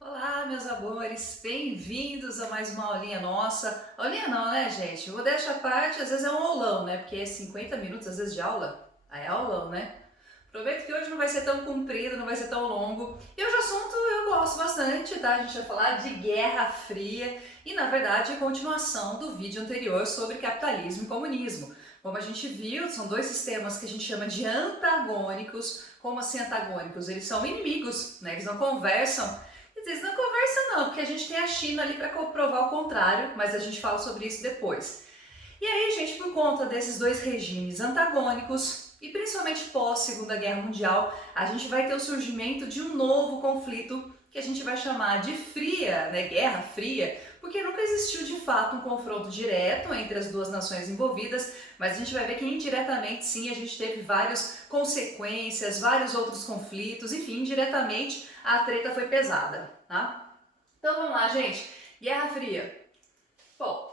Olá, meus amores, bem-vindos a mais uma aulinha nossa. Aulinha não, né, gente? Eu vou deixar a parte, às vezes é um aulão, né? Porque é 50 minutos, às vezes, de aula. Aí é aulão, né? Prometo que hoje não vai ser tão comprido, não vai ser tão longo. E hoje o assunto eu gosto bastante, tá? A gente vai falar de Guerra Fria e, na verdade, a continuação do vídeo anterior sobre capitalismo e comunismo. Como a gente viu, são dois sistemas que a gente chama de antagônicos. Como assim antagônicos? Eles são inimigos, né? Eles não conversam. Eles não conversam não, porque a gente tem a China ali para comprovar o contrário, mas a gente fala sobre isso depois. E aí, gente, por conta desses dois regimes antagônicos, e principalmente pós Segunda Guerra Mundial, a gente vai ter o surgimento de um novo conflito que a gente vai chamar de Fria, né, Guerra Fria, porque nunca existiu de fato um confronto direto entre as duas nações envolvidas, mas a gente vai ver que indiretamente sim a gente teve várias consequências, vários outros conflitos, enfim, indiretamente a treta foi pesada, tá? Então vamos lá, gente. Guerra Fria. Bom,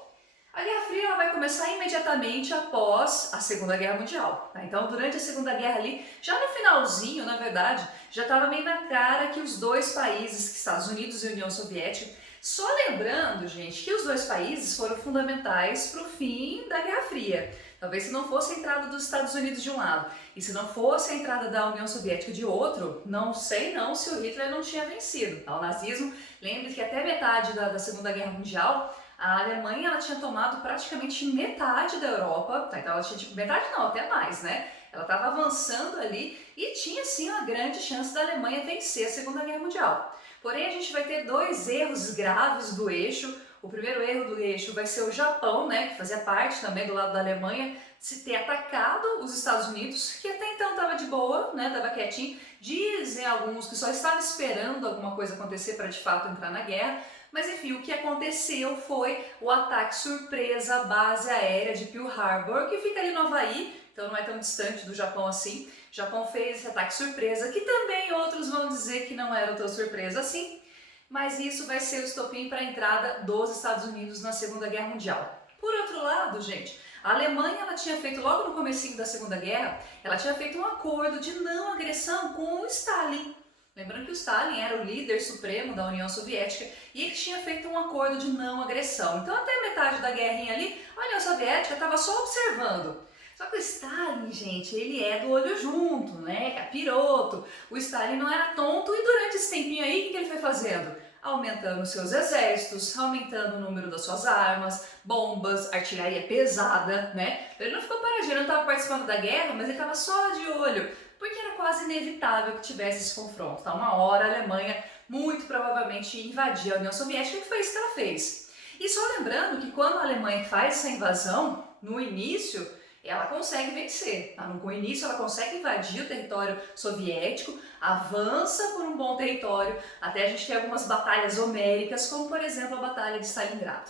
a Guerra Fria ela vai começar imediatamente após a Segunda Guerra Mundial. Tá? Então, durante a Segunda Guerra ali, já no finalzinho, na verdade, já estava meio na cara que os dois países, Estados Unidos e União Soviética, só lembrando, gente, que os dois países foram fundamentais para o fim da Guerra Fria. Talvez se não fosse a entrada dos Estados Unidos de um lado e se não fosse a entrada da União Soviética de outro, não sei não se o Hitler não tinha vencido. Tá? O nazismo, lembre que até metade da Segunda Guerra Mundial, a Alemanha ela tinha tomado praticamente metade da Europa, tá? Então ela tinha tipo, metade não, até mais, né? Ela estava avançando ali e tinha sim uma grande chance da Alemanha vencer a Segunda Guerra Mundial. Porém a gente vai ter dois erros graves do eixo. O primeiro erro do eixo vai ser o Japão, né, que fazia parte também do lado da Alemanha, se ter atacado os Estados Unidos, que até então estava de boa, né, estava quietinho. Dizem alguns que só estava esperando alguma coisa acontecer para de fato entrar na guerra. Mas enfim, o que aconteceu foi o ataque surpresa à base aérea de Pearl Harbor, que fica ali no Havaí, então não é tão distante do Japão assim. O Japão fez esse ataque surpresa, que também outros vão dizer que não era tão surpresa assim, mas isso vai ser o estopim para a entrada dos Estados Unidos na Segunda Guerra Mundial. Por outro lado, gente, a Alemanha ela tinha feito, logo no comecinho da Segunda Guerra, ela tinha feito um acordo de não agressão com o Stalin. Lembrando que o Stalin era o líder supremo da União Soviética e ele tinha feito um acordo de não agressão. Então até metade da guerrinha ali, a União Soviética estava só observando. Só que o Stalin, gente, ele é do olho junto, né? Capiroto. O Stalin não era tonto e durante esse tempinho aí, o que ele foi fazendo? Aumentando seus exércitos, aumentando o número das suas armas, bombas, artilharia pesada, né? Ele não ficou paradinho, ele não estava participando da guerra, mas ele estava só de olho, porque era quase inevitável que tivesse esse confronto. Tá? Uma hora a Alemanha muito provavelmente ia invadir a União Soviética, e foi isso que ela fez. E só lembrando que quando a Alemanha faz essa invasão, no início, ela consegue vencer. Tá? No início, ela consegue invadir o território soviético, avança por um bom território, até a gente ter algumas batalhas homéricas, como por exemplo a Batalha de Stalingrado.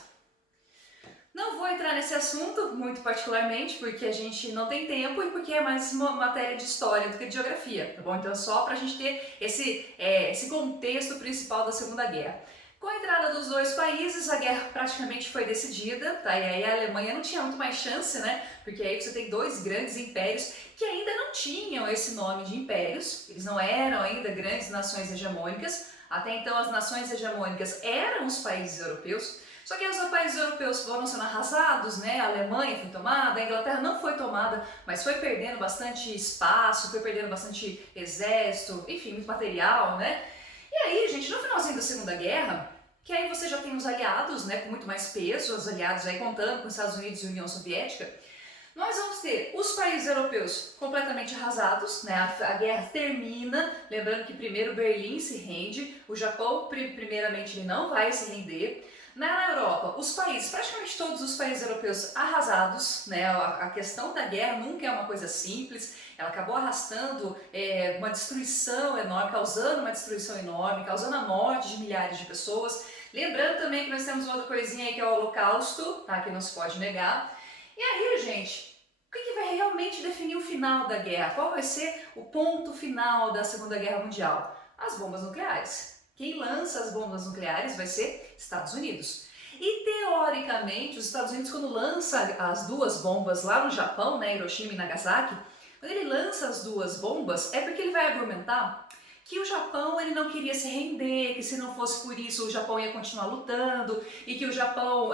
Não vou entrar nesse assunto muito particularmente, porque a gente não tem tempo e porque é mais uma matéria de história do que de geografia, tá bom? Então só para a gente ter esse contexto principal da Segunda Guerra. Com a entrada dos dois países, a guerra praticamente foi decidida, tá? E aí a Alemanha não tinha muito mais chance, né? Porque aí você tem dois grandes impérios que ainda não tinham esse nome de impérios, eles não eram ainda grandes nações hegemônicas, até então as nações hegemônicas eram os países europeus. Só que os países europeus foram sendo arrasados, né? A Alemanha foi tomada, a Inglaterra não foi tomada, mas foi perdendo bastante espaço, foi perdendo bastante exército, enfim, muito material, né? E aí, gente, no finalzinho da Segunda Guerra, que aí você já tem os aliados, né, com muito mais peso, os aliados aí contando com os Estados Unidos e União Soviética, nós vamos ter os países europeus completamente arrasados, né? A guerra termina, lembrando que primeiro Berlim se rende, o Japão primeiramente ele não vai se render. Na Europa, os países, praticamente todos os países europeus arrasados, né? A questão da guerra nunca é uma coisa simples, ela acabou arrastando uma destruição enorme, causando uma destruição enorme, causando a morte de milhares de pessoas. Lembrando também que nós temos outra coisinha aí que é o Holocausto, tá? Que não se pode negar. E aí, gente, o que vai realmente definir o final da guerra? Qual vai ser o ponto final da Segunda Guerra Mundial? As bombas nucleares. Quem lança as bombas nucleares vai ser Estados Unidos. E teoricamente, os Estados Unidos, quando lança as duas bombas lá no Japão, né, Hiroshima e Nagasaki, quando ele lança as duas bombas, é porque ele vai argumentar que o Japão ele não queria se render, que se não fosse por isso o Japão ia continuar lutando e que o Japão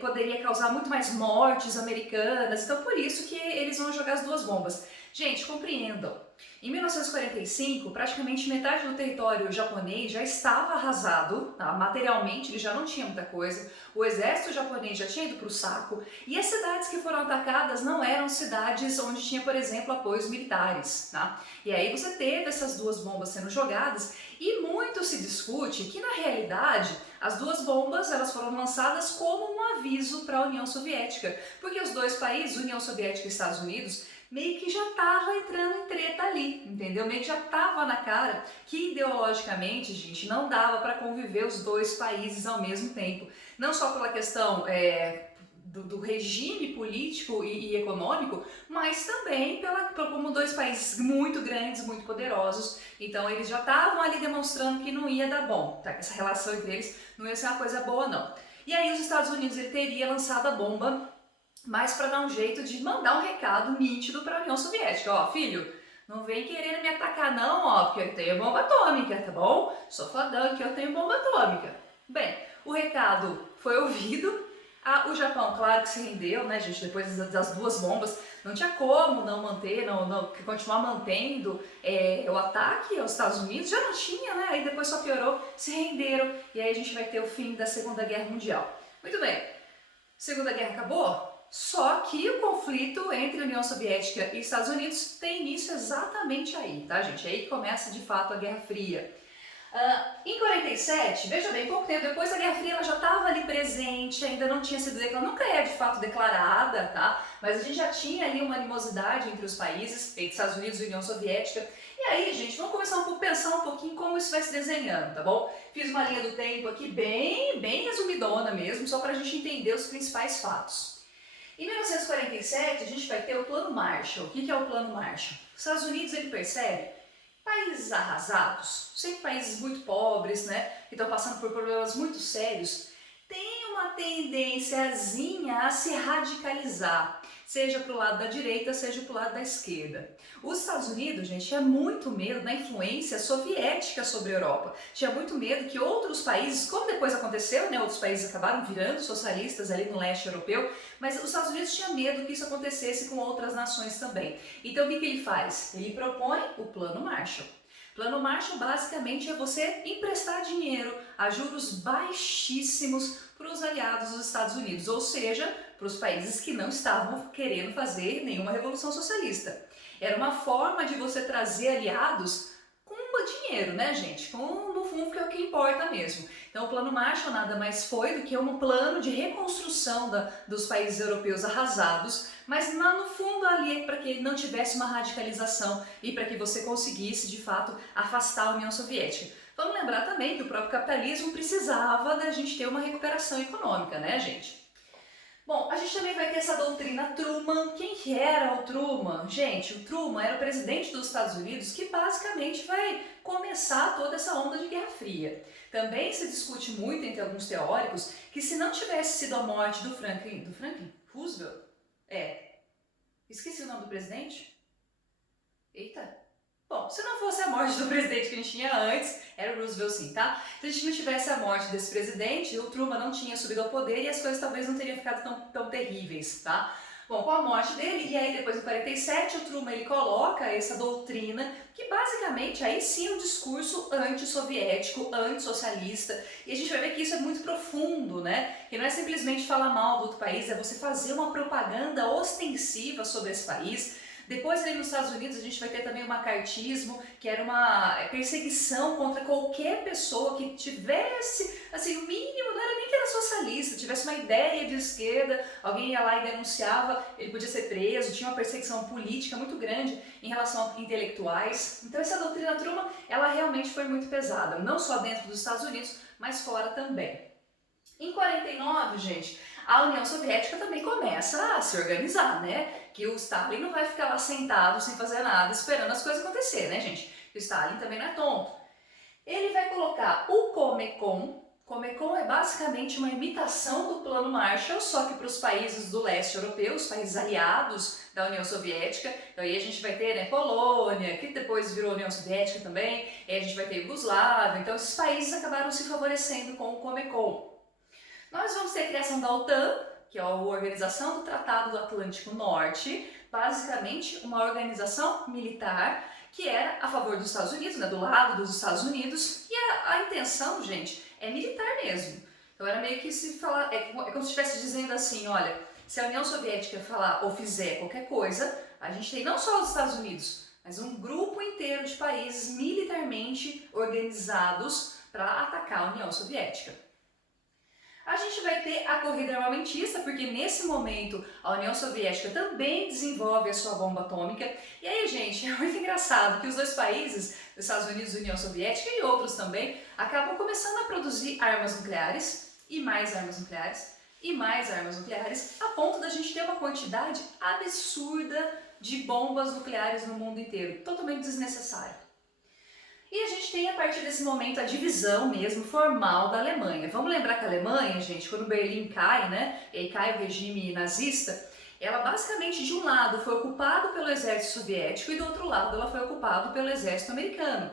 poderia causar muito mais mortes americanas. Então por isso que eles vão jogar as duas bombas. Gente, compreendam. Em 1945, praticamente metade do território japonês já estava arrasado, tá? Materialmente ele já não tinha muita coisa, o exército japonês já tinha ido para o saco e as cidades que foram atacadas não eram cidades onde tinha, por exemplo, apoios militares. Tá? E aí você teve essas duas bombas sendo jogadas e muito se discute que na realidade as duas bombas elas foram lançadas como um aviso para a União Soviética, porque os dois países, União Soviética e Estados Unidos, meio que já estava entrando em treta ali, entendeu? Meio que já estava na cara que ideologicamente, gente, não dava para conviver os dois países ao mesmo tempo. Não só pela questão do regime político e econômico, mas também como dois países muito grandes, muito poderosos. Então eles já estavam ali demonstrando que não ia dar bom, tá? Que essa relação entre eles não ia ser uma coisa boa, não. E aí os Estados Unidos ele teria lançado a bomba mas para dar um jeito de mandar um recado nítido para a União Soviética. Ó, filho, não vem querendo me atacar não, ó, porque eu tenho bomba atômica, tá bom? Sou fodão que eu tenho bomba atômica. Bem, o recado foi ouvido, o Japão, claro que se rendeu, né, gente, depois das duas bombas, não tinha como não manter, continuar mantendo o ataque aos Estados Unidos, já não tinha, né, aí depois só piorou, se renderam, e aí a gente vai ter o fim da Segunda Guerra Mundial. Muito bem, Segunda Guerra acabou? Só que o conflito entre União Soviética e Estados Unidos tem início exatamente aí, tá, gente? É aí que começa, de fato, a Guerra Fria. Em 47, veja bem, pouco tempo depois da Guerra Fria ela já estava ali presente, ainda não tinha sido declarada, nunca é de fato declarada, tá? Mas a gente já tinha ali uma animosidade entre os países, entre Estados Unidos e União Soviética. E aí, gente, vamos começar pensar um pouquinho como isso vai se desenhando, tá bom? Fiz uma linha do tempo aqui bem resumidona mesmo, só para a gente entender os principais fatos. Em 1947, a gente vai ter o Plano Marshall. O que é o Plano Marshall? Os Estados Unidos ele percebe países arrasados, sempre países muito pobres, né, que estão passando por problemas muito sérios, tem uma tendênciazinha a se radicalizar, seja para o lado da direita, seja para o lado da esquerda. Os Estados Unidos, gente, tinha muito medo da influência soviética sobre a Europa. Tinha muito medo que outros países, como depois aconteceu, né, outros países acabaram virando socialistas ali no leste europeu, mas os Estados Unidos tinha medo que isso acontecesse com outras nações também. Então o que ele faz? Ele propõe o Plano Marshall. Plano Marshall basicamente é você emprestar dinheiro a juros baixíssimos para os aliados dos Estados Unidos, ou seja, para os países que não estavam querendo fazer nenhuma revolução socialista. Era uma forma de você trazer aliados com dinheiro, né, gente? No fundo, que é o que importa mesmo. Então, o Plano Marshall nada mais foi do que um plano de reconstrução dos países europeus arrasados, mas no fundo ali para que ele não tivesse uma radicalização e para que você conseguisse, de fato, afastar a União Soviética. Vamos lembrar também que o próprio capitalismo precisava da gente ter uma recuperação econômica, né, gente? Bom, a gente também vai ter essa doutrina Truman. Quem que era o Truman? Gente, o Truman era o presidente dos Estados Unidos que basicamente vai começar toda essa onda de Guerra Fria. Também se discute muito entre alguns teóricos que se não tivesse sido a morte do Franklin Roosevelt, esqueci o nome do presidente? Eita! Bom, se não fosse a morte do presidente que a gente tinha antes, era o Roosevelt sim, tá? Se a gente não tivesse a morte desse presidente, o Truman não tinha subido ao poder e as coisas talvez não teriam ficado tão terríveis, tá? Bom, com a morte dele, e aí depois em 47, o Truman ele coloca essa doutrina, que basicamente aí sim é um discurso antissoviético, antissocialista, e a gente vai ver que isso é muito profundo, né? Que não é simplesmente falar mal do outro país, é você fazer uma propaganda ostensiva sobre esse país. Depois ali nos Estados Unidos a gente vai ter também o macartismo, que era uma perseguição contra qualquer pessoa que tivesse, assim, o mínimo, não era nem que era socialista, tivesse uma ideia de esquerda, alguém ia lá e denunciava, ele podia ser preso, tinha uma perseguição política muito grande em relação a intelectuais. Então essa doutrina Truman, ela realmente foi muito pesada, não só dentro dos Estados Unidos, mas fora também. Em 49, gente, a União Soviética também começa a se organizar, né? Que o Stalin não vai ficar lá sentado sem fazer nada, esperando as coisas acontecerem, né, gente? O Stalin também não é tonto. Ele vai colocar o Comecon Comecon é basicamente uma imitação do Plano Marshall, só que para os países do leste europeu, os países aliados da União Soviética. Então aí a gente vai ter, né, Polônia, que depois virou União Soviética também, aí a gente vai ter Iugoslávia. Então esses países acabaram se favorecendo com o Comecon. Nós vamos ter a criação da OTAN, que é a Organização do Tratado do Atlântico Norte, basicamente uma organização militar que era a favor dos Estados Unidos, né, do lado dos Estados Unidos, e a intenção, gente, é militar mesmo. Então era meio que se falar, é como se estivesse dizendo assim, olha, se a União Soviética falar ou fizer qualquer coisa, a gente tem não só os Estados Unidos, mas um grupo inteiro de países militarmente organizados para atacar a União Soviética. A gente vai ter a corrida armamentista, porque nesse momento a União Soviética também desenvolve a sua bomba atômica. E aí, gente, é muito engraçado que os dois países, os Estados Unidos e a União Soviética e outros também, acabam começando a produzir armas nucleares, e mais armas nucleares, e mais armas nucleares, a ponto da gente ter uma quantidade absurda de bombas nucleares no mundo inteiro, totalmente desnecessária. E a gente tem a partir desse momento a divisão mesmo formal da Alemanha. Vamos lembrar que a Alemanha, gente, quando Berlim cai, né, e aí cai o regime nazista, ela basicamente de um lado foi ocupada pelo exército soviético e do outro lado ela foi ocupada pelo exército americano.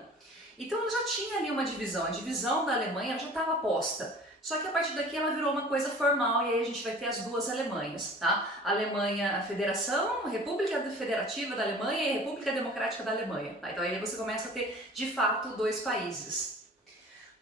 Então ela já tinha ali uma divisão, a divisão da Alemanha já estava posta. Só que a partir daqui ela virou uma coisa formal e aí a gente vai ter as duas Alemanhas, tá? A Alemanha, a Federação, a República Federativa da Alemanha e a República Democrática da Alemanha. Tá? Então aí você começa a ter, de fato, dois países.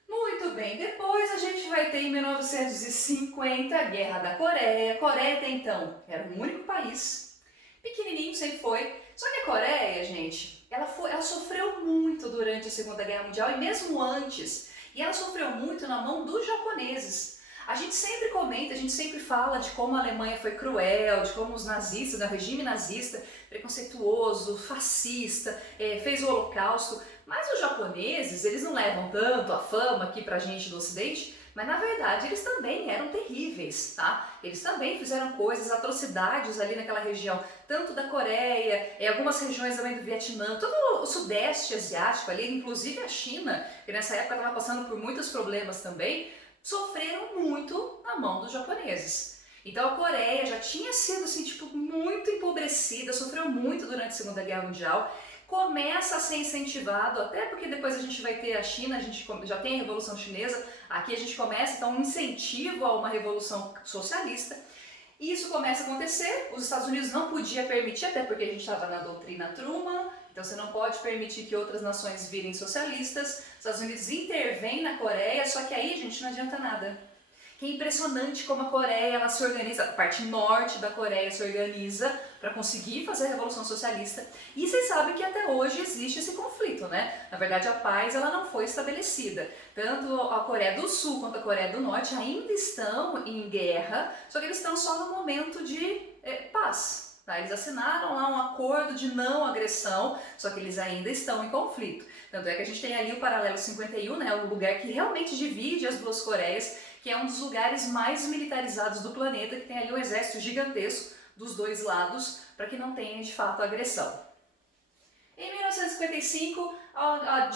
Muito bem, depois a gente vai ter em 1950 a Guerra da Coreia. A Coreia até então era o único país, pequenininho sempre foi. Só que a Coreia, gente, ela sofreu muito durante a Segunda Guerra Mundial e mesmo antes. E ela sofreu muito na mão dos japoneses. A gente sempre comenta, a gente sempre fala de como a Alemanha foi cruel, de como os nazistas, o regime nazista, preconceituoso, fascista, fez o Holocausto. Mas os japoneses, eles não levam tanto a fama aqui pra gente do Ocidente, mas na verdade eles também eram terríveis, tá? Eles também fizeram coisas, atrocidades ali naquela região, tanto da Coreia, algumas regiões também do Vietnã, todo o Sudeste Asiático ali, inclusive a China, que nessa época estava passando por muitos problemas também, sofreram muito na mão dos japoneses. Então a Coreia já tinha sido assim, tipo, muito empobrecida, sofreu muito durante a Segunda Guerra Mundial, começa a ser incentivado, até porque depois a gente vai ter a China, a gente já tem a Revolução Chinesa, aqui a gente começa então um incentivo a uma revolução socialista, e isso começa a acontecer, os Estados Unidos não podia permitir, até porque a gente estava na doutrina Truman, então você não pode permitir que outras nações virem socialistas, os Estados Unidos intervêm na Coreia, só que aí, gente, não adianta nada. Que é impressionante como a Coreia ela se organiza, a parte norte da Coreia se organiza para conseguir fazer a Revolução Socialista. E vocês sabem que até hoje existe esse conflito, né? Na verdade, a paz ela não foi estabelecida. Tanto a Coreia do Sul quanto a Coreia do Norte ainda estão em guerra, só que eles estão só no momento de paz. Tá? Eles assinaram lá um acordo de não agressão, só que eles ainda estão em conflito. Tanto é que a gente tem ali o paralelo 51, né? O lugar que realmente divide as duas Coreias, que é um dos lugares mais militarizados do planeta, que tem ali um exército gigantesco dos dois lados, para que não tenha de fato agressão. Em 1955,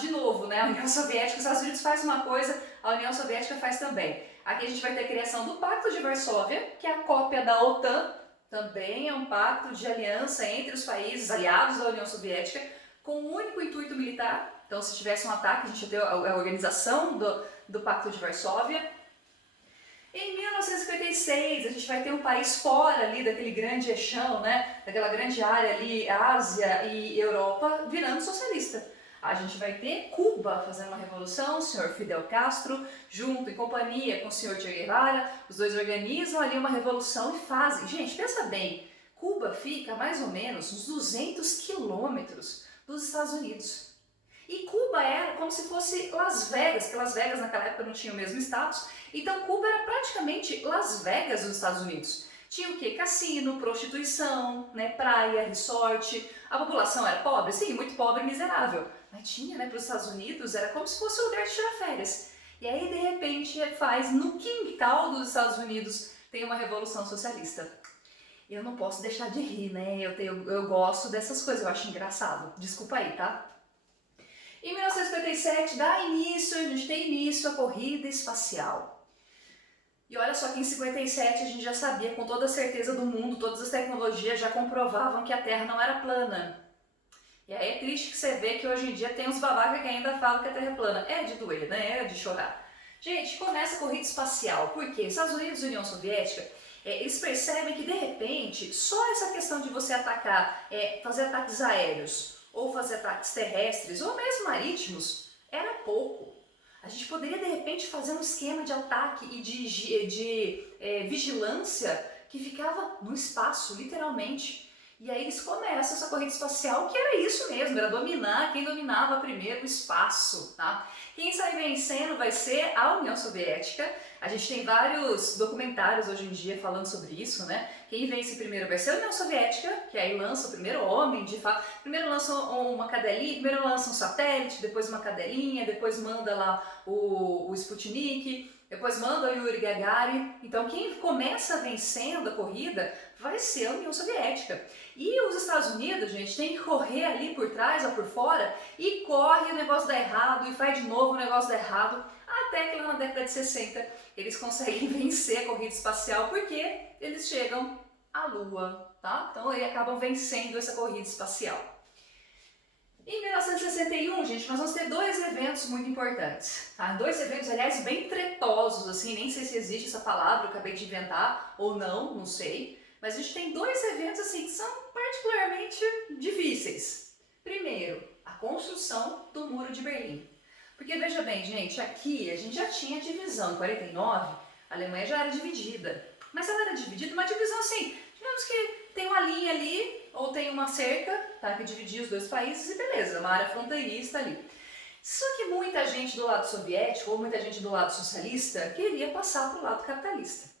de novo, né, a União Soviética, os Estados Unidos faz uma coisa, a União Soviética faz também. Aqui a gente vai ter a criação do Pacto de Varsóvia, que é a cópia da OTAN, também é um pacto de aliança entre os países aliados da União Soviética, com um único intuito militar. Então, se tivesse um ataque, a gente ia ter a organização do Pacto de Varsóvia. Em 1956, a gente vai ter um país fora ali daquele grande eixão, né, daquela grande área ali, Ásia e Europa, virando socialista. A gente vai ter Cuba fazendo uma revolução, o senhor Fidel Castro, junto em companhia com o senhor Che Guevara, os dois organizam ali uma revolução e fazem. Gente, pensa bem, Cuba fica mais ou menos uns 200 quilômetros dos Estados Unidos. E Cuba era como se fosse Las Vegas, porque Las Vegas naquela época não tinha o mesmo status, então Cuba era praticamente Las Vegas dos Estados Unidos. Tinha o quê? Cassino, prostituição, né, praia, resort. A população era pobre? Sim, muito pobre e miserável. Mas tinha, né, para os Estados Unidos, era como se fosse um lugar de tirar férias. E aí, de repente, faz no quintal dos Estados Unidos, tem uma revolução socialista. Eu não posso deixar de rir, né? Eu gosto dessas coisas, eu acho engraçado. Desculpa aí, tá? Em 1957 a gente tem início à corrida espacial. E olha só que em 57 a gente já sabia com toda a certeza do mundo, todas as tecnologias já comprovavam que a Terra não era plana. E aí é triste que você vê que hoje em dia tem uns babacas que ainda falam que a Terra é plana. É de doer, né? É de chorar. Gente, começa a corrida espacial. Por quê? Estados Unidos e União Soviética, eles percebem que de repente só essa questão de você atacar, fazer ataques aéreos ou fazer ataques terrestres ou mesmo marítimos era pouco. A gente poderia de repente fazer um esquema de ataque e de vigilância que ficava no espaço, literalmente. E aí eles começam essa corrida espacial, que era isso mesmo, era dominar quem dominava primeiro o espaço, tá? Quem sai vencendo vai ser a União Soviética. A gente tem vários documentários hoje em dia falando sobre isso, né? Quem vence primeiro vai ser a União Soviética, que aí lança o primeiro homem, de fato. Primeiro lança uma cadelinha, primeiro lança um satélite, depois uma cadelinha, depois manda lá o Sputnik, depois manda o Yuri Gagarin. Então quem começa vencendo a corrida vai ser a União Soviética. E os Estados Unidos, gente, tem que correr ali por trás ou por fora e corre, o negócio dá errado e faz de novo, o negócio dá errado, até que lá na década de 60 eles conseguem vencer a corrida espacial porque eles chegam à Lua, tá? Então eles acabam vencendo essa corrida espacial. Em 1961, gente, nós vamos ter dois eventos muito importantes, tá? Dois eventos, aliás, bem tretosos, assim, nem sei se existe essa palavra, eu acabei de inventar ou não, não sei. Mas a gente tem dois eventos assim que são particularmente difíceis. Primeiro, a construção do Muro de Berlim. Porque veja bem, gente, aqui a gente já tinha divisão. Em 49, a Alemanha já era dividida. Mas ela era dividida, uma divisão assim, digamos que tem uma linha ali, ou tem uma cerca, tá, que dividia os dois países e beleza, uma área fronteiriça ali. Só que muita gente do lado soviético, ou muita gente do lado socialista, queria passar para o lado capitalista.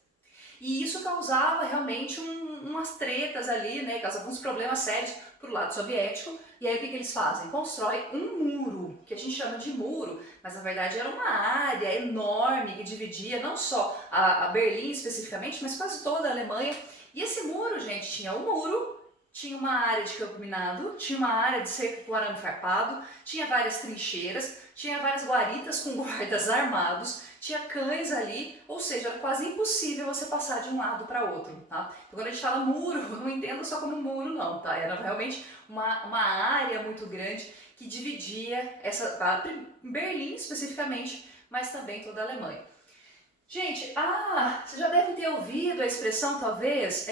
E isso causava realmente umas tretas ali, né? Causava uns problemas sérios para o lado soviético. E aí o que eles fazem? Constroem um muro, que a gente chama de muro, mas na verdade era uma área enorme que dividia não só a Berlim especificamente, mas quase toda a Alemanha. E esse muro, gente, tinha o muro, tinha uma área de campo minado, tinha uma área de cerco com arame farpado, tinha várias trincheiras, tinha várias guaritas com guardas armados, tinha cães ali, ou seja, era quase impossível você passar de um lado para outro, tá? Então, quando a gente fala muro, não entenda só como muro não, tá? Era realmente uma área muito grande que dividia Berlim especificamente, mas também toda a Alemanha. Gente, você já deve ter ouvido a expressão, talvez,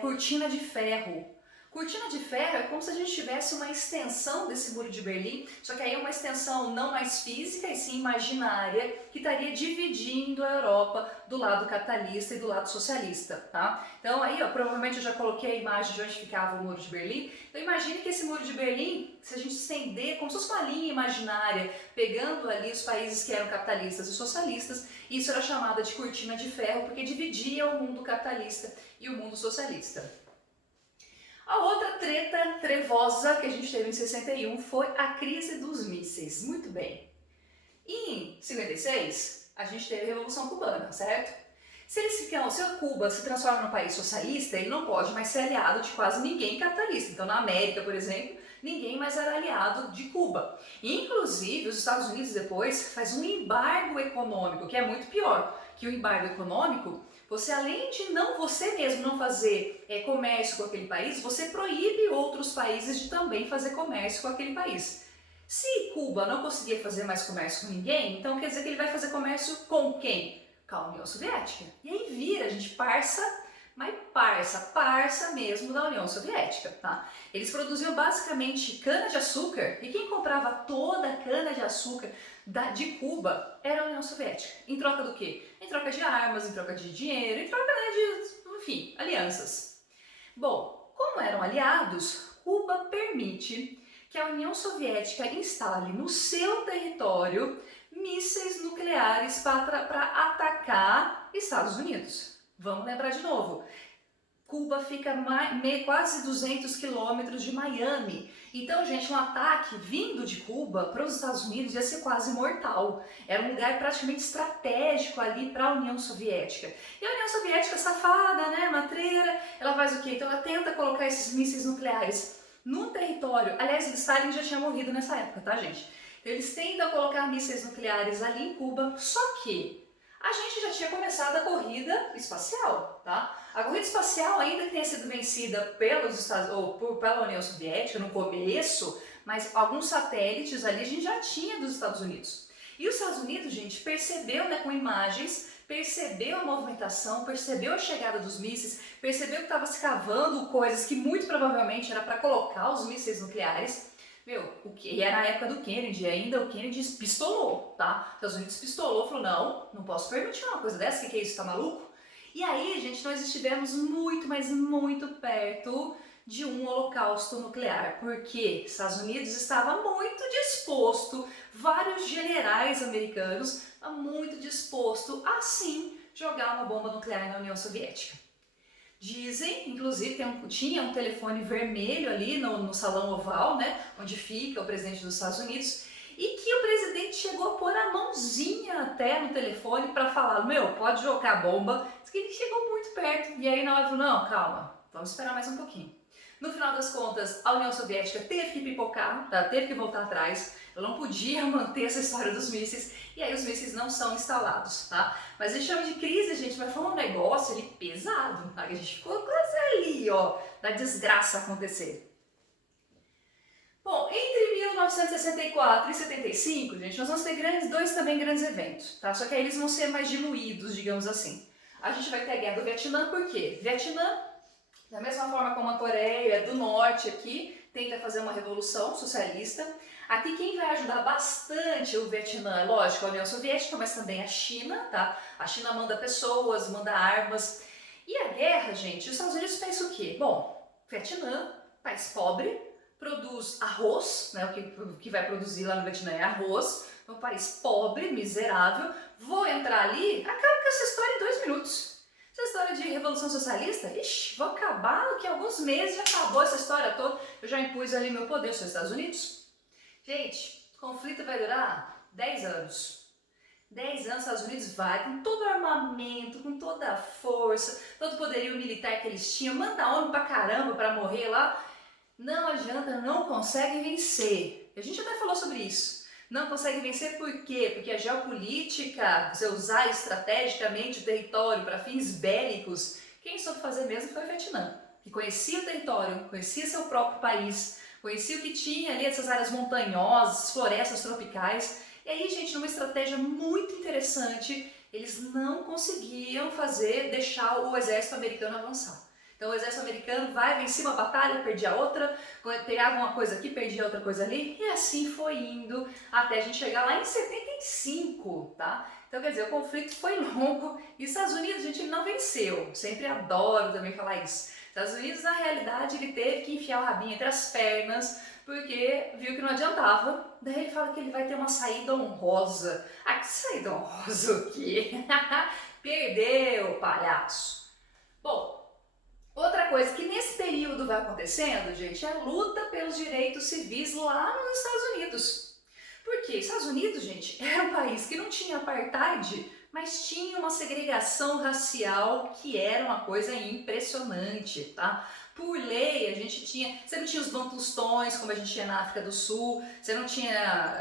cortina de ferro. Cortina de ferro é como se a gente tivesse uma extensão desse muro de Berlim, só que aí é uma extensão não mais física e sim imaginária, que estaria dividindo a Europa do lado capitalista e do lado socialista, tá? Então aí, ó, provavelmente eu já coloquei a imagem de onde ficava o muro de Berlim. Então imagine que esse muro de Berlim, se a gente estender como se fosse uma linha imaginária, pegando ali os países que eram capitalistas e socialistas, isso era chamada de cortina de ferro, porque dividia o mundo capitalista e o mundo socialista. A outra treta trevosa que a gente teve em 61 foi a crise dos mísseis. Muito bem. Em 56, a gente teve a Revolução Cubana, certo? Se a Cuba se transforma num país socialista, ele não pode mais ser aliado de quase ninguém capitalista. Então, na América, por exemplo, ninguém mais era aliado de Cuba. Inclusive, os Estados Unidos depois faz um embargo econômico, que é muito pior que o embargo econômico. Você, além de você mesmo não fazer comércio com aquele país, você proíbe outros países de também fazer comércio com aquele país. Se Cuba não conseguir fazer mais comércio com ninguém, então quer dizer que ele vai fazer comércio com quem? Com a União Soviética. E aí vira, a gente parça, mas parça mesmo da União Soviética, tá? Eles produziam basicamente cana-de-açúcar e quem comprava toda a cana-de-açúcar de Cuba era a União Soviética. Em troca do quê? Em troca de armas, em troca de dinheiro, em troca, né, de, enfim, alianças. Bom, como eram aliados, Cuba permite que a União Soviética instale no seu território mísseis nucleares para atacar Estados Unidos. Vamos lembrar de novo. Cuba fica quase 200 quilômetros de Miami. Então, gente, um ataque vindo de Cuba para os Estados Unidos ia ser quase mortal. Era um lugar praticamente estratégico ali para a União Soviética. E a União Soviética, safada, né, matreira, ela faz o quê? Então ela tenta colocar esses mísseis nucleares no território. Aliás, o Stalin já tinha morrido nessa época, tá, gente? Eles tentam colocar mísseis nucleares ali em Cuba, só que a gente já tinha começado a corrida espacial, tá? A corrida espacial, ainda que tenha sido vencida pela União Soviética no começo, mas alguns satélites ali a gente já tinha dos Estados Unidos. E os Estados Unidos, gente, percebeu, né, com imagens, percebeu a movimentação, percebeu a chegada dos mísseis, percebeu que estava se cavando coisas que muito provavelmente era para colocar os mísseis nucleares. E era a época do Kennedy, ainda o Kennedy pistolou, tá? Os Estados Unidos pistolou, falou, não posso permitir uma coisa dessa, que é isso, tá maluco? E aí, gente, nós estivemos muito, mas muito perto de um holocausto nuclear, porque os Estados Unidos estava muito disposto, vários generais americanos estavam muito disposto a sim jogar uma bomba nuclear na União Soviética. Dizem, inclusive, tinha um telefone vermelho ali no Salão Oval, né, onde fica o presidente dos Estados Unidos, e que o presidente chegou a pôr a mãozinha até no telefone para falar, pode jogar bomba. Diz que ele chegou muito perto, e aí na hora falou, não, calma, vamos esperar mais um pouquinho. No final das contas, a União Soviética teve que pipocar, tá? Teve que voltar atrás, ela não podia manter essa história dos mísseis, e aí os mísseis não são instalados, tá? Mas a gente chama de crise, gente, mas foi um negócio ali pesado, tá? Que a gente ficou quase ali, ó, da desgraça acontecer. Bom, entre 1964 e 75, gente, nós vamos ter dois grandes eventos, tá? Só que aí eles vão ser mais diluídos, digamos assim. A gente vai ter a Guerra do Vietnã, por quê? Vietnã, da mesma forma como a Coreia do Norte aqui, tenta fazer uma revolução socialista. Aqui quem vai ajudar bastante o Vietnã, lógico, a União Soviética, mas também a China, tá? A China manda pessoas, manda armas. E a guerra, gente, os Estados Unidos pensam o quê? Bom, Vietnã, país pobre, produz arroz, né? O que vai produzir lá no Vietnã é arroz. É um país pobre, miserável. Vou entrar ali, acaba com essa história em 2 minutos. Essa história de revolução socialista, ixi, vou acabar daqui a alguns meses, já acabou essa história toda. Eu já impus ali meu poder sobre os Estados Unidos. Gente, o conflito vai durar 10 anos. 10 anos, os Estados Unidos vai com todo o armamento, com toda a força, todo o poderio militar que eles tinham, manda homem pra caramba pra morrer lá. Não adianta, não consegue vencer. A gente até falou sobre isso. Não consegue vencer por quê? Porque a geopolítica, você usar estrategicamente o território para fins bélicos, quem soube fazer mesmo foi o Vietnã, que conhecia o território, conhecia seu próprio país, conhecia o que tinha ali, essas áreas montanhosas, florestas tropicais. E aí, gente, numa estratégia muito interessante, eles não conseguiam deixar o exército americano avançar. Então o exército americano vai, vencia uma batalha, perdia outra, pegava uma coisa aqui, perdia outra coisa ali, e assim foi indo até a gente chegar lá em 75, tá? Então quer dizer, o conflito foi longo e os Estados Unidos, a gente não venceu, sempre adoro também falar isso. Estados Unidos, na realidade, ele teve que enfiar o rabinho entre as pernas, porque viu que não adiantava. Daí ele fala que ele vai ter uma saída honrosa. Ah, que saída honrosa o quê? Perdeu, palhaço. Bom, outra coisa que nesse período vai acontecendo, gente, é a luta pelos direitos civis lá nos Estados Unidos. Porque Estados Unidos, gente, era um país que não tinha apartheid, mas tinha uma segregação racial que era uma coisa impressionante, tá? Por lei, você não tinha os bantustões, como a gente tinha na África do Sul, você não tinha,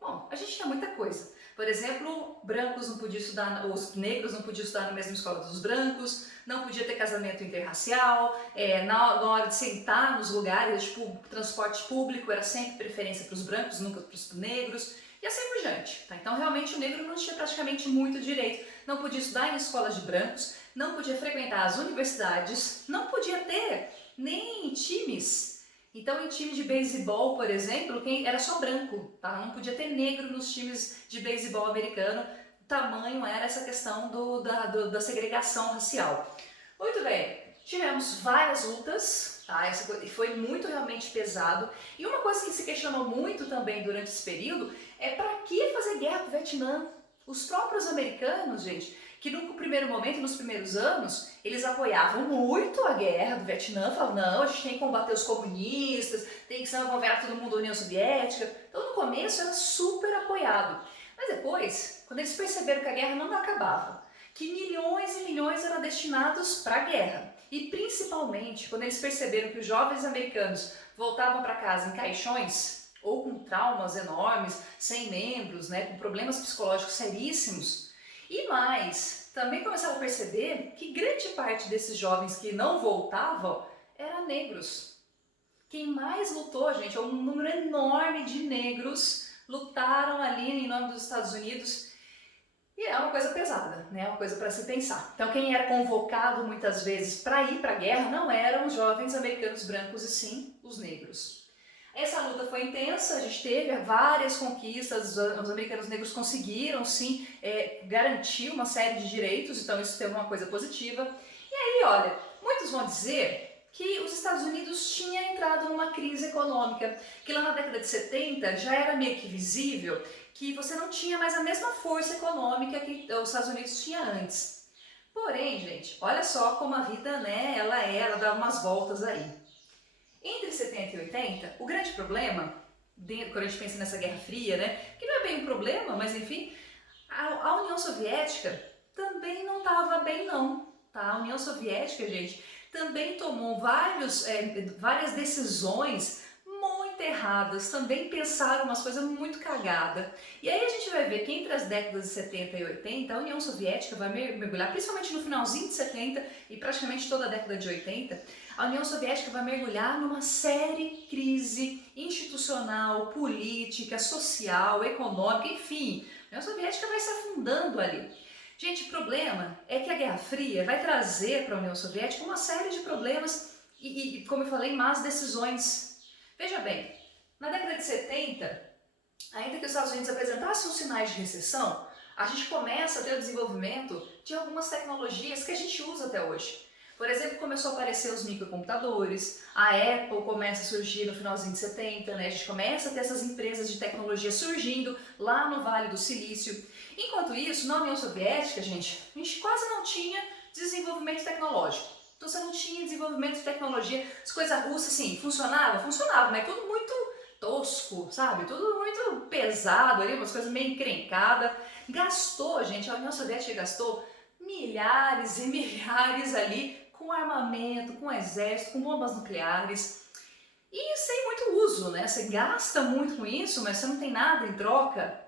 bom, a gente tinha muita coisa. Por exemplo, brancos não podiam estudar, os negros não podiam estudar na mesma escola dos brancos, não podia ter casamento interracial, na hora de sentar nos lugares, tipo, transporte público era sempre preferência para os brancos, nunca para os negros, e assim por diante. Tá? Então, realmente, o negro não tinha praticamente muito direito, não podia estudar em escolas de brancos, não podia frequentar as universidades, não podia ter nem times. Então, em time de beisebol, por exemplo, era só branco, tá? Não podia ter negro nos times de beisebol americano. O tamanho era essa questão da segregação racial. Muito bem, tivemos várias lutas, tá? Foi muito realmente pesado. E uma coisa que se questionou muito também durante esse período é para que fazer guerra com o Vietnã? Os próprios americanos, gente, que no primeiro momento, nos primeiros anos, eles apoiavam muito a guerra do Vietnã, falavam, não, a gente tem que combater os comunistas, tem que salvar todo mundo da União Soviética. Então no começo era super apoiado. Mas depois, quando eles perceberam que a guerra não acabava, que milhões e milhões eram destinados para a guerra, e principalmente quando eles perceberam que os jovens americanos voltavam para casa em caixões, ou com traumas enormes, sem membros, né, com problemas psicológicos seríssimos. E mais, também começaram a perceber que grande parte desses jovens que não voltavam eram negros. Quem mais lutou, gente, é um número enorme de negros lutaram ali em nome dos Estados Unidos. E é uma coisa pesada, né? É uma coisa para se pensar. Então, quem era convocado muitas vezes para ir para a guerra não eram os jovens americanos brancos, e sim os negros. Essa luta foi intensa, a gente teve várias conquistas, os americanos negros conseguiram, sim, garantir uma série de direitos, então isso teve uma coisa positiva. E aí, olha, muitos vão dizer que os Estados Unidos tinha entrado numa crise econômica, que lá na década de 70 já era meio que visível que você não tinha mais a mesma força econômica que os Estados Unidos tinha antes. Porém, gente, olha só como a vida, né, ela dá umas voltas aí. Entre 70 e 80, o grande problema, quando a gente pensa nessa Guerra Fria, né, que não é bem um problema, mas enfim, a União Soviética também não estava bem não, tá? A União Soviética, gente, também tomou várias decisões muito erradas, também pensaram umas coisas muito cagadas. E aí a gente vai ver que entre as décadas de 70 e 80, a União Soviética vai mergulhar, principalmente no finalzinho de 70 e praticamente toda a década de 80, a União Soviética vai mergulhar numa séria crise institucional, política, social, econômica, enfim. A União Soviética vai se afundando ali. Gente, o problema é que a Guerra Fria vai trazer para a União Soviética uma série de problemas e, como eu falei, más decisões. Veja bem, na década de 70, ainda que os Estados Unidos apresentassem os sinais de recessão, a gente começa a ter o desenvolvimento de algumas tecnologias que a gente usa até hoje. Por exemplo, começou a aparecer os microcomputadores, a Apple começa a surgir no finalzinho de 70, né? A gente começa a ter essas empresas de tecnologia surgindo lá no Vale do Silício. Enquanto isso, na União Soviética, gente, a gente quase não tinha desenvolvimento tecnológico. Então você não tinha desenvolvimento de tecnologia, as coisas russas, assim, funcionava, mas tudo muito tosco, sabe? Tudo muito pesado ali, umas coisas meio encrencadas. Gastou, gente, a União Soviética gastou milhares e milhares ali com armamento, com exército, com bombas nucleares e sem muito uso, né? Você gasta muito com isso, mas você não tem nada em troca.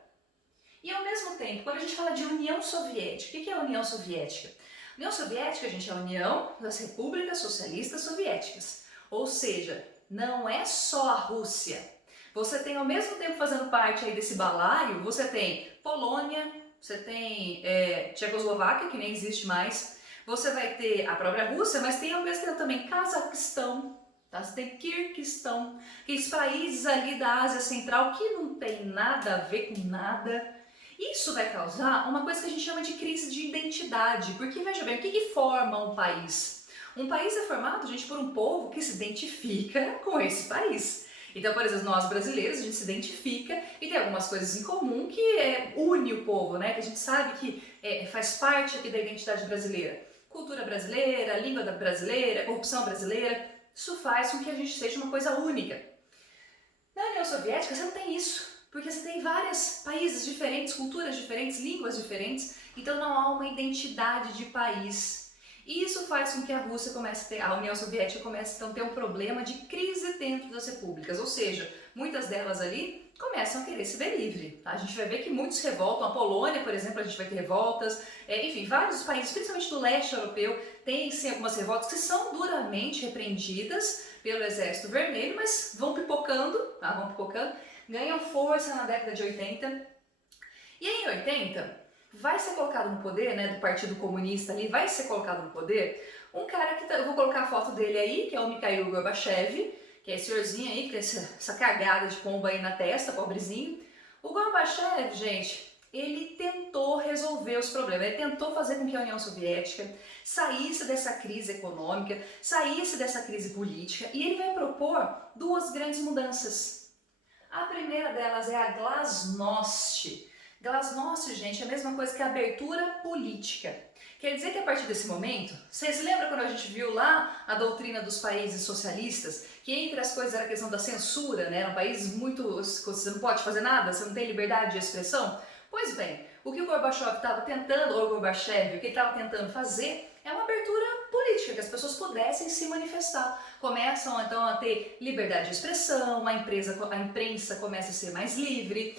E ao mesmo tempo, quando a gente fala de União Soviética, o que é a União Soviética? A União Soviética, gente, é a União das Repúblicas Socialistas Soviéticas. Ou seja, não é só a Rússia. Você tem ao mesmo tempo fazendo parte aí desse balaio, você tem Polônia, você tem Tchecoslováquia, que nem existe mais, você vai ter a própria Rússia, mas tem ao mesmo tempo também Cazaquistão, tá? Você tem Quirguistão, aqueles países ali da Ásia Central que não tem nada a ver com nada. Isso vai causar uma coisa que a gente chama de crise de identidade, porque veja bem, o que forma um país? Um país é formado, gente, por um povo que se identifica com esse país. Então, por exemplo, nós brasileiros, a gente se identifica e tem algumas coisas em comum que une o povo, né? Que a gente sabe que faz parte aqui da identidade brasileira. Cultura brasileira, língua brasileira, corrupção brasileira, isso faz com que a gente seja uma coisa única. Na União Soviética você não tem isso, porque você tem vários países diferentes, culturas diferentes, línguas diferentes, então não há uma identidade de país. E isso faz com que a Rússia comece a ter, a União Soviética comece então, a ter um problema de crise dentro das repúblicas, ou seja, muitas delas ali começam a querer se ver livre. Tá? A gente vai ver que muitos revoltam, a Polônia, por exemplo, a gente vai ter revoltas, enfim, vários países, principalmente do leste europeu, tem sim algumas revoltas que são duramente repreendidas pelo Exército Vermelho, mas vão pipocando, tá? Ganham força na década de 80. E aí, em 80, vai ser colocado no poder, né, do Partido Comunista ali, vai ser colocado no poder um cara que, eu vou colocar a foto dele aí, que é o Mikhail Gorbachev, que é esse senhorzinho aí, que tem essa cagada de pomba aí na testa, pobrezinho. O Gorbachev, gente, ele tentou resolver os problemas, ele tentou fazer com que a União Soviética saísse dessa crise econômica, saísse dessa crise política, e ele vai propor duas grandes mudanças. A primeira delas é a glasnost. Glasnost, gente, é a mesma coisa que a abertura política. Quer dizer que a partir desse momento, vocês lembram quando a gente viu lá a doutrina dos países socialistas, que entre as coisas era a questão da censura, né? Eram países muito... você não pode fazer nada, você não tem liberdade de expressão? Pois bem, o que o Gorbachev estava tentando, ou o Gorbachev, o que ele estava tentando fazer é uma abertura política. política, que as pessoas pudessem se manifestar. Começam então a ter liberdade de expressão, a imprensa começa a ser mais livre,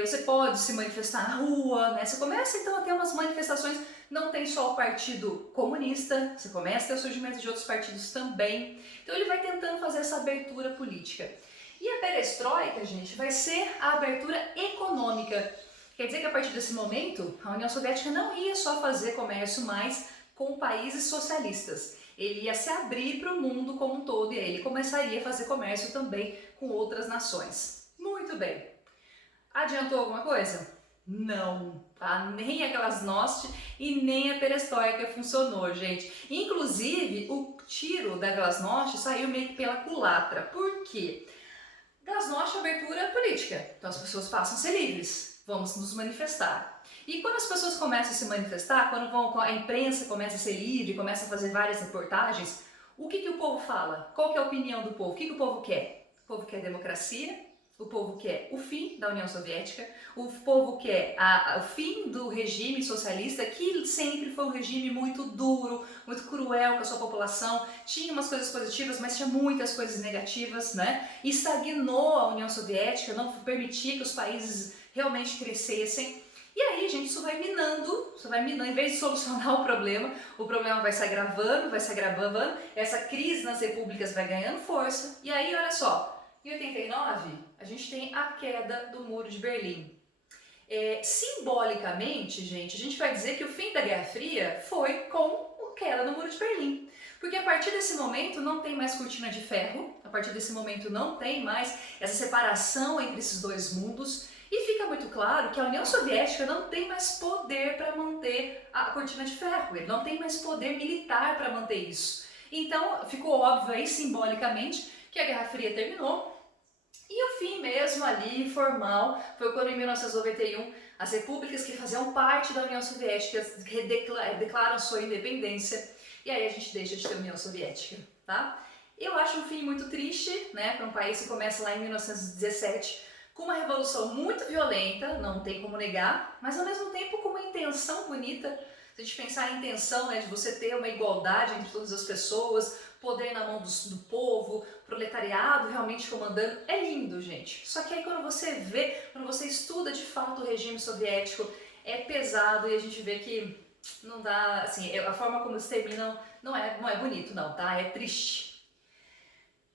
você pode se manifestar na rua, né? Você começa então a ter umas manifestações, não tem só o Partido Comunista, você começa a ter o surgimento de outros partidos também. Então ele vai tentando fazer essa abertura política. E a perestroika, gente, vai ser a abertura econômica. Quer dizer que a partir desse momento, a União Soviética não ia só fazer comércio mais com países socialistas. Ele ia se abrir para o mundo como um todo e aí ele começaria a fazer comércio também com outras nações. Muito bem. Adiantou alguma coisa? Não, tá? Nem a glasnost e nem a perestroika funcionou, gente. Inclusive, o tiro da glasnost saiu meio que pela culatra. Por quê? Glasnost é abertura política, então as pessoas passam a ser livres, vamos nos manifestar. E quando as pessoas começam a se manifestar, quando a imprensa começa a ser livre, começa a fazer várias reportagens, o que o povo fala? Qual que é a opinião do povo? O que o povo quer? O povo quer democracia, o povo quer o fim da União Soviética, o povo quer o fim do regime socialista, que sempre foi um regime muito duro, muito cruel com a sua população, tinha umas coisas positivas, mas tinha muitas coisas negativas, né? Estagnou a União Soviética, não permitia que os países realmente crescessem. E aí, gente, isso vai minando, em vez de solucionar o problema vai se agravando, essa crise nas repúblicas vai ganhando força, e aí, olha só, em 89, a gente tem a queda do Muro de Berlim. Simbolicamente, gente, a gente vai dizer que o fim da Guerra Fria foi com a queda do Muro de Berlim. Porque a partir desse momento não tem mais cortina de ferro, a partir desse momento não tem mais essa separação entre esses dois mundos, e fica muito claro que a União Soviética não tem mais poder para manter a cortina de ferro, ele não tem mais poder militar para manter isso. Então ficou óbvio aí simbolicamente que a Guerra Fria terminou. E o fim mesmo ali, formal, foi quando em 1991 as repúblicas que faziam parte da União Soviética declaram sua independência e aí a gente deixa de ter União Soviética, tá? Eu acho um fim muito triste, né, para um país que começa lá em 1917 com uma revolução muito violenta, não tem como negar, mas ao mesmo tempo com uma intenção bonita. Se a gente pensar em intenção, né, de você ter uma igualdade entre todas as pessoas, poder na mão do povo, proletariado realmente comandando, é lindo, gente. Só que aí quando você estuda de fato o regime soviético, é pesado e a gente vê que não dá, assim, a forma como eles terminam não é bonito não, tá? É triste.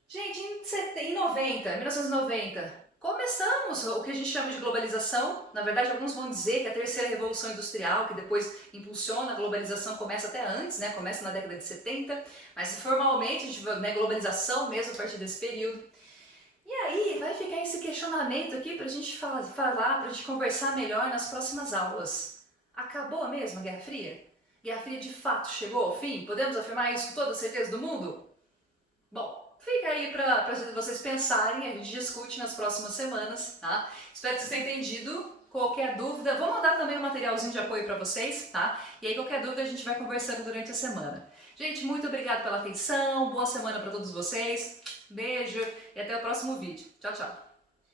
Gente, em 1990, começamos o que a gente chama de globalização. Na verdade, alguns vão dizer que a terceira revolução industrial, que depois impulsiona a globalização, começa até antes, né? Começa na década de 70, mas formalmente a gente vê, né, globalização mesmo a partir desse período. E aí vai ficar esse questionamento aqui pra gente falar, pra gente conversar melhor nas próximas aulas. Acabou mesmo a Guerra Fria? Guerra Fria de fato chegou ao fim? Podemos afirmar isso com toda a certeza do mundo? Bom, fica aí para vocês pensarem, a gente discute nas próximas semanas, tá? Espero que vocês tenham entendido. Qualquer dúvida, vou mandar também um materialzinho de apoio para vocês, tá? E aí qualquer dúvida a gente vai conversando durante a semana. Gente, muito obrigada pela atenção, boa semana para todos vocês, beijo e até o próximo vídeo. Tchau, tchau!